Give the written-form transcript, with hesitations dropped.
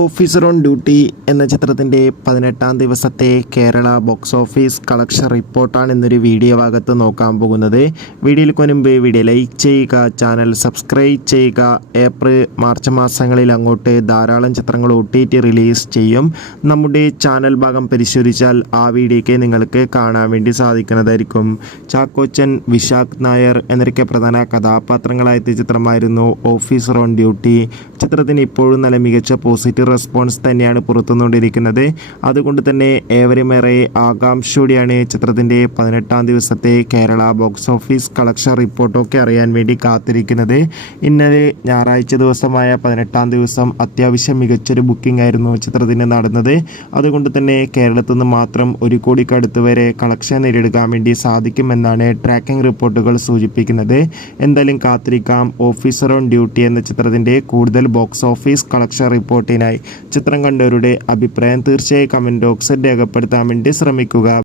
Officer on duty എന്ന ചിത്രത്തിൻ്റെ 18-ാം ദിവസത്തെ കേരള ബോക്സ് ഓഫീസ് കളക്ഷൻ റിപ്പോർട്ടാണ് ഇന്നൊരു വീഡിയോ ഭാഗത്ത് നോക്കാൻ പോകുന്നത്. വീഡിയോയിൽ മുൻപ് വീഡിയോ ലൈക്ക് ചെയ്യുക, ചാനൽ സബ്സ്ക്രൈബ് ചെയ്യുക. ഏപ്രിൽ മാർച്ച് മാസങ്ങളിൽ അങ്ങോട്ട് ധാരാളം ചിത്രങ്ങൾ OTT റിലീസ് ചെയ്യും. നമ്മുടെ ചാനൽ ഭാഗം പരിശോധിച്ചാൽ ആ വീഡിയോയ്ക്ക് നിങ്ങൾക്ക് കാണാൻ വേണ്ടി സാധിക്കുന്നതായിരിക്കും. ചാക്കോച്ചൻ, വിശാഖ് നായർ എന്നൊക്കെ പ്രധാന കഥാപാത്രങ്ങളായ ചിത്രമായിരുന്നു ഓഫീസർ ഓൺ ഡ്യൂട്ടി. ചിത്രത്തിന് ഇപ്പോഴും നല്ല മികച്ച പോസിറ്റീവ് റെസ്പോൺസ് തന്നെയാണ് പുറത്തുനിന്നുകൊണ്ടിരിക്കുന്നത്. അതുകൊണ്ട് തന്നെ ഏവരുമേറെ ആകാംക്ഷയോടെയാണ് ചിത്രത്തിൻ്റെ 18-ാം ദിവസത്തെ കേരള ബോക്സ് ഓഫീസ് കളക്ഷൻ റിപ്പോർട്ടൊക്കെ അറിയാൻ വേണ്ടി കാത്തിരിക്കുന്നത്. ഇന്നലെ ഞായറാഴ്ച ദിവസമായ 18-ാം ദിവസം അത്യാവശ്യം മികച്ചൊരു ബുക്കിംഗ് ആയിരുന്നു ചിത്രത്തിന് നടന്നത്. അതുകൊണ്ട് തന്നെ കേരളത്തിൽ നിന്ന് മാത്രം 1 കോടിക്കടുത്ത് വരെ കളക്ഷൻ നേടിയെടുക്കാൻ വേണ്ടി സാധിക്കുമെന്നാണ് ട്രാക്കിംഗ് റിപ്പോർട്ടുകൾ സൂചിപ്പിക്കുന്നത്. എന്തായാലും കാത്തിരിക്കാം. ഓഫീസർ ഓൺ ഡ്യൂട്ടി എന്ന ചിത്രത്തിൻ്റെ കൂടുതൽ ബോക്സ് ഓഫീസ് കളക്ഷൻ റിപ്പോർട്ടിനായി ചിത്രം കണ്ടവരുടെ അഭിപ്രായം തീർച്ചയായും കമൻറ്റ് ബോക്സിൽ രേഖപ്പെടുത്താൻ വേണ്ടി ശ്രമിക്കുക.